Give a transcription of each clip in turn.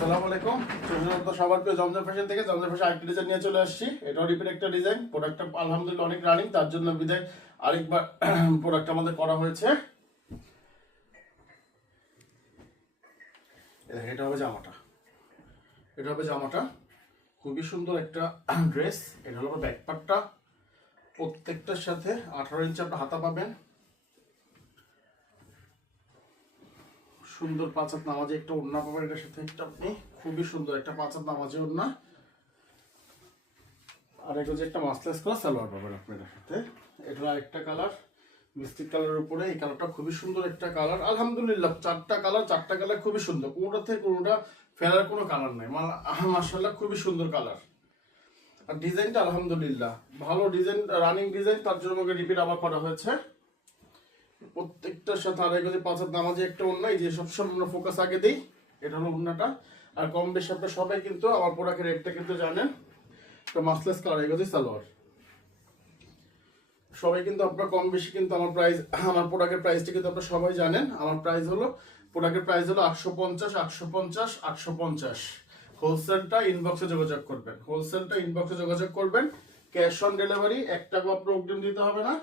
আসসালামু আলাইকুম। সবার প্রিয় জমজম ফ্যাশন থেকে জমজম ফ্যাশন আরেকটি ডিজাইন নিয়ে চলে আসছি। এটাও রিপিট একটা ডিজাইন। প্রোডাক্টটা আলহামদুলিল্লাহ অনেক রানিং, তার জন্য বিদায় আরেকবার প্রোডাক্ট আমাদের করা হয়েছে। এটা হবে জামাটা, এটা হবে জামাটা খুবই সুন্দর একটা ড্রেস। এটা হলো ব্যাক পার্টটা, প্রত্যেকটার সাথে 18 ইঞ্চি আপনার হাতা পাবেন। সুন্দর পাঁচ হাত নামাজে একটা ওড়না পাবেন এটার সাথে। একটা আপনি খুবই সুন্দর একটা পাঁচ হাত নামাজে ওড়না, আর এটা যে একটা মাসলেস করা সালোয়ার পাবেন আপনি এটার সাথে। এটা আরেকটা কালার, মিষ্টি কালারের উপরে এই কালারটা খুবই সুন্দর একটা কালার। আলহামদুলিল্লাহ চারটা কালার খুবই সুন্দর, কোনোটা থেকে কোনোটা ফেরার কোনো কালার নাই। মাশাআল্লাহ খুবই সুন্দর কালার। আর ডিজাইনটা আলহামদুলিল্লাহ ভালো ডিজাইন, রানিং ডিজাইন, তার জন্য আমাকে রিপিট আবার করা হয়েছে। প্রত্যেকটার সাথে আড়াই গজে পাঁচ হাত নামাজে একটা ওড়না, এই যে সবসময় আমরা ফোকাস আগে দিই, এটা হলো ওড়নাটা। আর কম বেশি আপনার সবাই কিন্তু আমার প্রোডাক্টের রেটটা কিন্তু জানেন। মাসলেস কালার, আড়াই গজে সালোয়ার, সবাই কিন্তু আপনারা কম বেশি কিন্তু আমার প্রাইস, আমার প্রোডাক্টের প্রাইসটা কিন্তু আপনারা সবাই জানেন। আমার প্রাইস হলো, প্রোডাক্টের প্রাইস হলো 850। হোলসেলটা ইনবক্সে যোগাযোগ করবেন, হোলসেলটা ইনবক্সে যোগাযোগ করবেন। ক্যাশ অন ডেলিভারি, 1 টাকা আপনার অগ্রিম দিতে হবে না।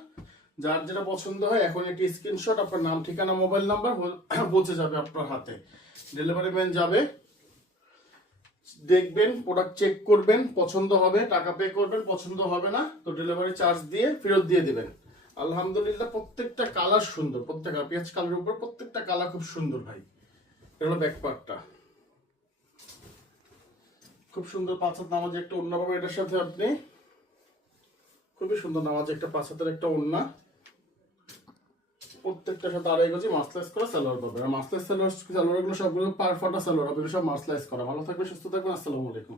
যার যেটা পছন্দ হয় এখন একটি স্ক্রিনশট, আপনার নাম ঠিকানা মোবাইল নাম্বার পৌঁছে যাবে আপনার হাতে। ডেলিভারি ম্যান যাবে, দেখবেন, প্রোডাক্ট চেক করবেন, পছন্দ হবে টাকা পে করবেন, পছন্দ হবে না তো ডেলিভারি চার্জ দিয়ে ফেরত দিয়ে দিবেন। আলহামদুলিল্লাহ প্রত্যেকটা কালার সুন্দর, প্রত্যেকটা পেঁয়াজ কালারের উপর প্রত্যেকটা কালার খুব সুন্দর ভাই। এটা হলো ব্যাক পার্টটা, খুব সুন্দর পাঁচ হাত নামাজে একটা ওড়না পাবেন এটার সাথে আপনি। খুবই সুন্দর নামাজে একটা পাঁচ হাতের একটা ওড়না, প্রত্যেকটার সাথে আড়াই গজি মাসলাইজ করা সালোয়ার পাবেন। আর মাসলাইজ সালোয়ার গুলো সবগুলো পার ফাটা সালোয়ার, সব মাসলাইজ করা। ভালো থাকবে, সুস্থ থাকবেন, আসসালামু আলাইকুম।